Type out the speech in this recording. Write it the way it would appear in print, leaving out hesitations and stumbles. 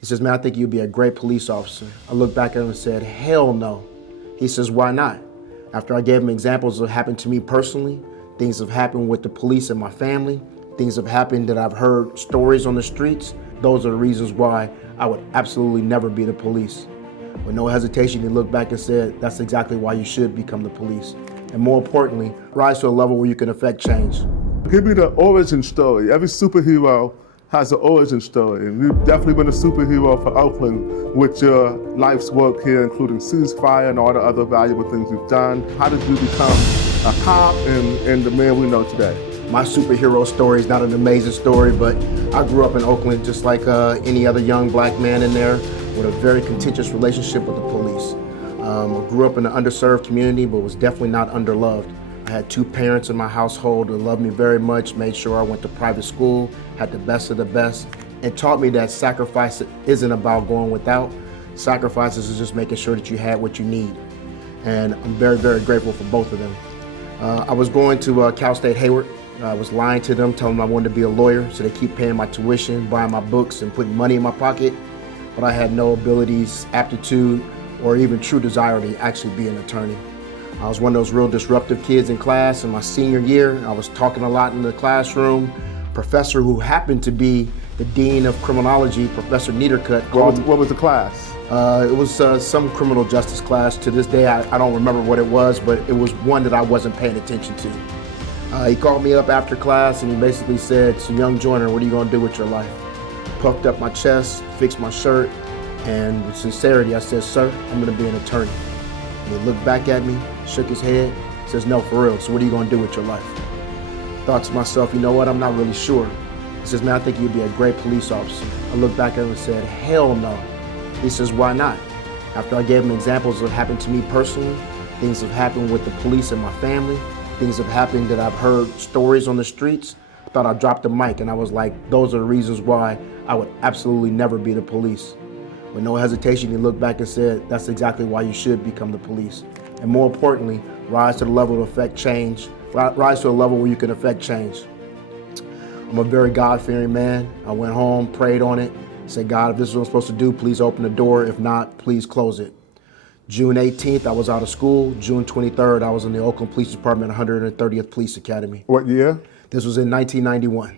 He says, man, I think you'd be a great police officer. I looked back at him and said, hell no. He says, why not? After I gave him examples that happened to me personally, things have happened with the police and my family, things have happened that I've heard stories on the streets. Those are the reasons why I would absolutely never be the police. With no hesitation, he looked back and said, that's exactly why you should become the police. And more importantly, rise to a level where you can affect change. Give me the origin story. Every superhero has an origin story. And you've definitely been a superhero for Oakland with your life's work here, including ceasefire and all the other valuable things you've done. How did you become a cop and the man we know today? My superhero story is not an amazing story, but I grew up in Oakland just like any other young black man in there with a very contentious relationship with the police. I grew up in an underserved community, but was definitely not underloved. I had two parents in my household who loved me very much, made sure I went to private school, had the best of the best, and taught me that sacrifice isn't about going without. Sacrifices is just making sure that you had what you need. And I'm very, very grateful for both of them. I was going to Cal State Hayward. I was lying to them, telling them I wanted to be a lawyer, so they keep paying my tuition, buying my books, and putting money in my pocket. But I had no abilities, aptitude, or even true desire to actually be an attorney. I was one of those real disruptive kids in class in my senior year. I was talking a lot in the classroom. Professor who happened to be the dean of criminology, Professor Niedercut. What was the class? It was some criminal justice class. To this day, I don't remember what it was, but it was one that I wasn't paying attention to. He called me up after class and he basically said, so young Joyner, what are you gonna do with your life? Puffed up my chest, fixed my shirt, and with sincerity, I said, sir, I'm gonna be an attorney. And he looked back at me, shook his head, says, no, for real, so what are you gonna do with your life? Thought to myself, you know what, I'm not really sure. He says, man, I think you'd be a great police officer. I looked back at him and said, hell no. He says, why not? After I gave him examples that happened to me personally, things have happened with the police and my family, things have happened that I've heard stories on the streets, I thought I dropped the mic and I was like, those are the reasons why I would absolutely never be the police. With no hesitation, he looked back and said, that's exactly why you should become the police. And more importantly, rise to the level to affect change, rise to a level where you can affect change. I'm a very God-fearing man. I went home, prayed on it, said, God, if this is what I'm supposed to do, please open the door. If not, please close it. June 18th, I was out of school. June 23rd, I was in the Oakland Police Department, 130th Police Academy. What year? This was in 1991.